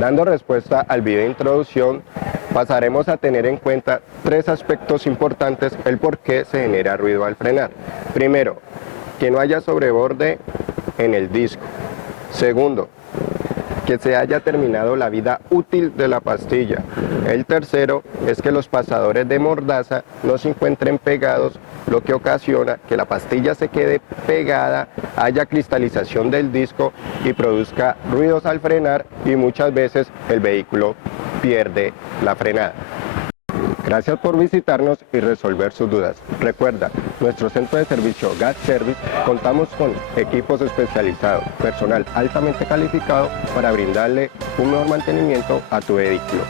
Dando respuesta al video de introducción, pasaremos a tener en cuenta tres aspectos importantes el por qué se genera ruido al frenar. Primero, que no haya sobreborde en el disco. Segundo, que se haya terminado la vida útil de la pastilla. El tercero es que los pasadores de mordaza no se encuentren pegados, lo que ocasiona que la pastilla se quede pegada, haya cristalización del disco y produzca ruidos al frenar y muchas veces el vehículo pierde la frenada. Gracias por visitarnos y resolver sus dudas. Recuerda, nuestro centro de servicio Gas Service contamos con equipos especializados, personal altamente calificado para brindarle un mejor mantenimiento a tu vehículo.